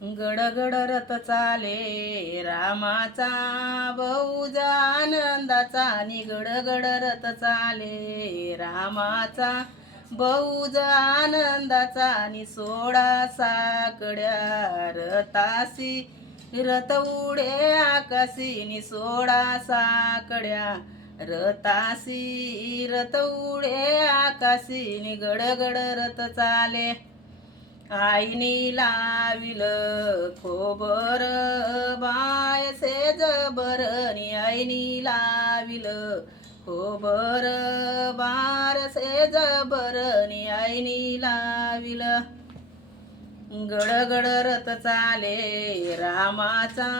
गडगड रथ चाले रामाचा, बहुजा आनंदाचा आणि गडगड रथ चाले रामाचा, बहुजा आनंदाचा आणि सोळा साकड्या रथासी, रथ उडे आकाशी नि सोळा साकड्या रथासी, रथ उडे आकाशी नि गडगड रथ चाले. आईनी लाविल खोबर बायसे जबरनी, आईनी लाविल खोबर बारसे जबरनी, आईनी लाविल. गडगड रथ चाले रामाचा,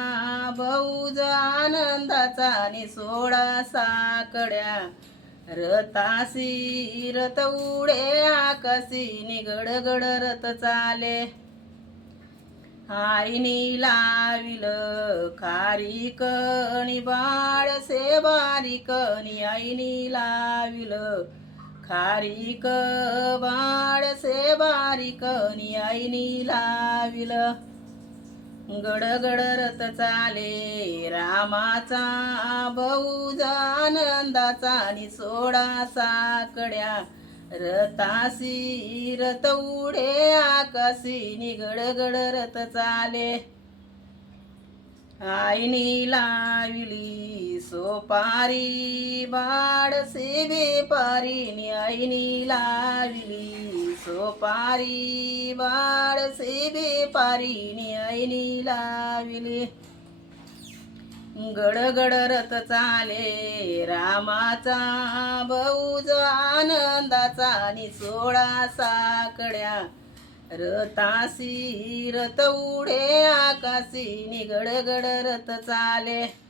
बहुज आनंदाचा आणि सोळा साकड्या रथासी, रथ उडे आकाशी नि गडगड रथ चाले. आईनी लाविल खारीक नि बाळसे बारीक नि, आईनी लाविल खारीक बाळसे बारीक नि, आईनी लाविल. गडगड रथ चाले रामाचा, बहुज आनंदाचा आणि सोळा साकड्या रथासी, रथ उडे आकाशी नि गडगड रथ चाले. आईनी लाविली सोपारी बाळसे बेपारी नि, आईनी लाविली सोपारी बाळसे बेपारी नि, आईनी लाविली. गडगड रथ चाले रामाचा, बहुज आनंदाचा आणि सोळा साकड्या रथासी, रथ उडे आकाशी नि गडगड रथ चाले.